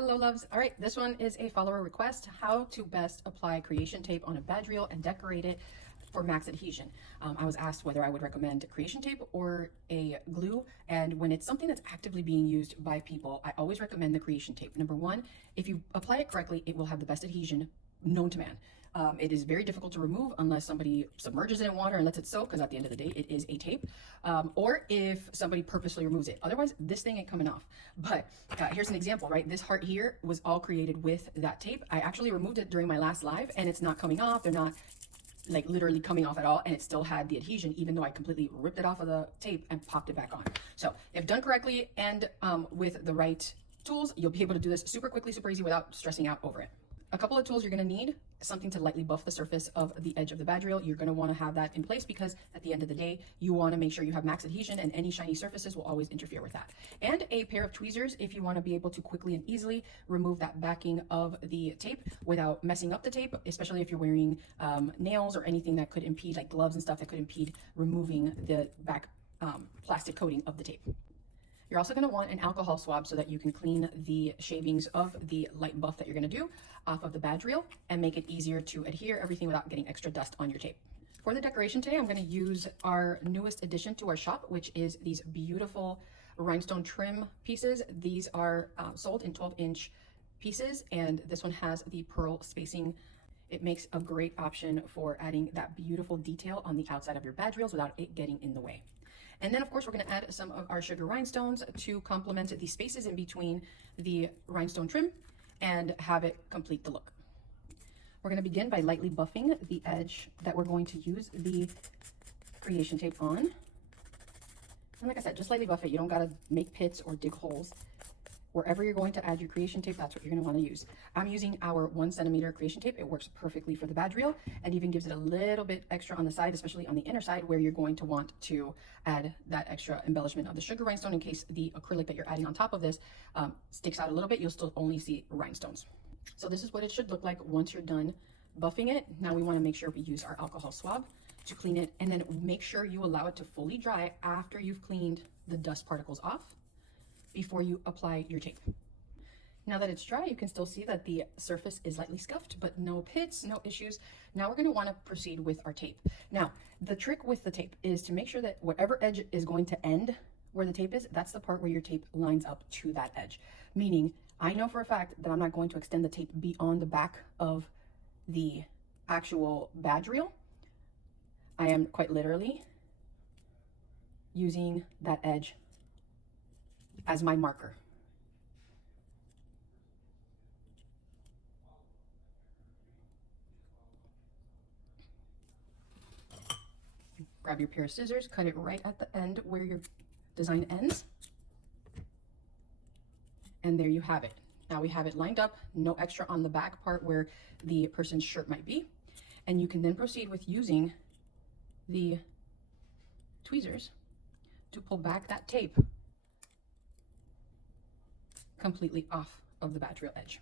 Hello loves. All right, this one is a follower request, how to best apply creation tape on a badge reel and decorate it for max adhesion. I was asked whether I would recommend creation tape or a glue, and when it's something that's actively being used by people, I always recommend the creation tape. Number one, if you apply it correctly, it will have the best adhesion known to man. It is very difficult to remove unless somebody submerges it in water and lets it soak, because at the end of the day, it is a tape. Or if somebody purposely removes it. Otherwise, this thing ain't coming off. But here's an example, right? This heart here was all created with that tape. I actually removed it during my last live, and it's not coming off. They're not like literally coming off at all, and it still had the adhesion, even though I completely ripped it off of the tape and popped it back on. So if done correctly and with the right tools, you'll be able to do this super quickly, super easy, without stressing out over it. A couple of tools you're going to need: something to lightly buff the surface of the edge of the badge reel. You're going to want to have that in place because at the end of the day, you want to make sure you have max adhesion, and any shiny surfaces will always interfere with that. And a pair of tweezers if you want to be able to quickly and easily remove that backing of the tape without messing up the tape, especially if you're wearing nails or anything that could impede, like gloves and stuff that could impede removing the back plastic coating of the tape. You're also going to want an alcohol swab so that you can clean the shavings of the light buff that you're going to do off of the badge reel and make it easier to adhere everything without getting extra dust on your tape. For the decoration today, I'm going to use our newest addition to our shop, which is these beautiful rhinestone trim pieces. These are sold in 12-inch pieces, and this one has the pearl spacing. It makes a great option for adding that beautiful detail on the outside of your badge reels without it getting in the way. And then, of course, we're going to add some of our sugar rhinestones to complement the spaces in between the rhinestone trim and have it complete the look. We're going to begin by lightly buffing the edge that we're going to use the creation tape on. And like I said, just lightly buff it. You don't got to make pits or dig holes. Wherever you're going to add your creation tape, that's what you're going to want to use. I'm using our 1 centimeter creation tape. It works perfectly for the badge reel and even gives it a little bit extra on the side, especially on the inner side where you're going to want to add that extra embellishment of the sugar rhinestone in case the acrylic that you're adding on top of this sticks out a little bit. You'll still only see rhinestones. So this is what it should look like once you're done buffing it. Now we want to make sure we use our alcohol swab to clean it, and then make sure you allow it to fully dry after you've cleaned the dust particles off before you apply your tape. Now that it's dry, you can still see that the surface is lightly scuffed, but no pits, no issues. Now we're going to want to proceed with our tape. Now, the trick with the tape is to make sure that whatever edge is going to end where the tape is, that's the part where your tape lines up to that edge. Meaning, I know for a fact that I'm not going to extend the tape beyond the back of the actual badge reel. I am quite literally using that edge as my marker. Grab your pair of scissors, cut it right at the end where your design ends. And there you have it. Now we have it lined up, no extra on the back part where the person's shirt might be. And you can then proceed with using the tweezers to pull back that tape completely off of the badge reel edge.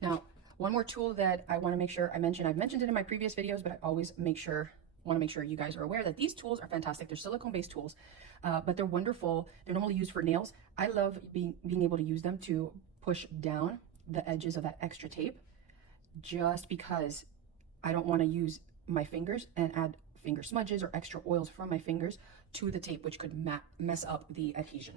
Now, one more tool that I want to make sure I mention, I've mentioned it in my previous videos, but I always want to make sure you guys are aware that these tools are fantastic. They're silicone-based tools, but they're wonderful. They're normally used for nails. I love being able to use them to push down the edges of that extra tape, just because I don't want to use my fingers and add finger smudges or extra oils from my fingers to the tape, which could mess up the adhesion.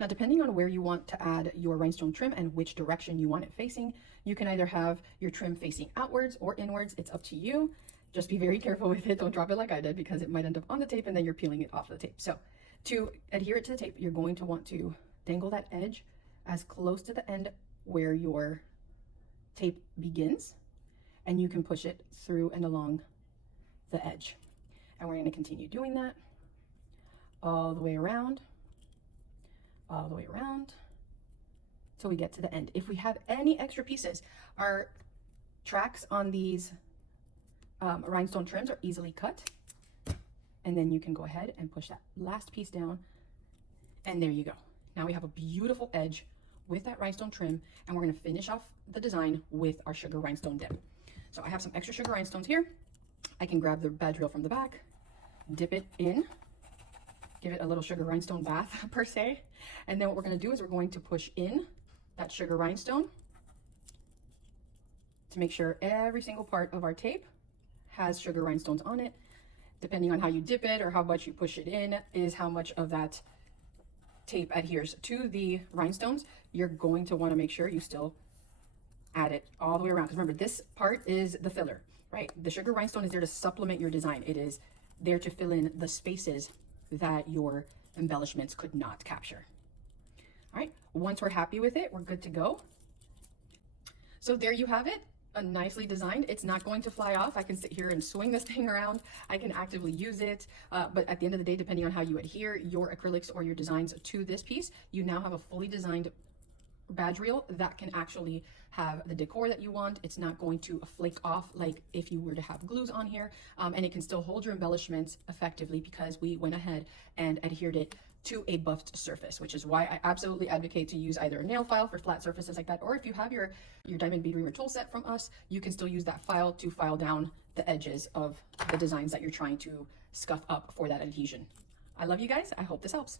Now, depending on where you want to add your rhinestone trim and which direction you want it facing, you can either have your trim facing outwards or inwards. It's up to you. Just be very careful with it. Don't drop it like I did, because it might end up on the tape and then you're peeling it off the tape. So to adhere it to the tape, you're going to want to dangle that edge as close to the end where your tape begins, and you can push it through and along the edge. And we're going to continue doing that all the way around till we get to the end. If we have any extra pieces, our tracks on these rhinestone trims are easily cut, and then you can go ahead and push that last piece down, and there you go. Now we have a beautiful edge with that rhinestone trim, and we're going to finish off the design with our sugar rhinestone dip. So I have some extra sugar rhinestones here. I can grab the badge reel from the back, dip it in, give it a little sugar rhinestone bath per se. And then what we're going to do is we're going to push in that sugar rhinestone to make sure every single part of our tape has sugar rhinestones on it. Depending on how you dip it or how much you push it in is how much of that tape adheres to the rhinestones. You're going to want to make sure you still add it all the way around, because remember, this part is the filler, right? The sugar rhinestone is there to supplement your design. It is there to fill in the spaces that your embellishments could not capture. All right, once we're happy with it, we're good to go. So there you have it, nicely designed. It's not going to fly off. I can sit here and swing this thing around. I can actively use it, but at the end of the day, depending on how you adhere your acrylics or your designs to this piece, you now have a fully designed badge reel that can actually have the decor that you want. It's not going to flake off like if you were to have glues on here, and it can still hold your embellishments effectively because we went ahead and adhered it to a buffed surface, which is why I absolutely advocate to use either a nail file for flat surfaces like that, or if you have your diamond bead reamer tool set from us, you can still use that file to file down the edges of the designs that you're trying to scuff up for that adhesion. I love you guys. I hope this helps.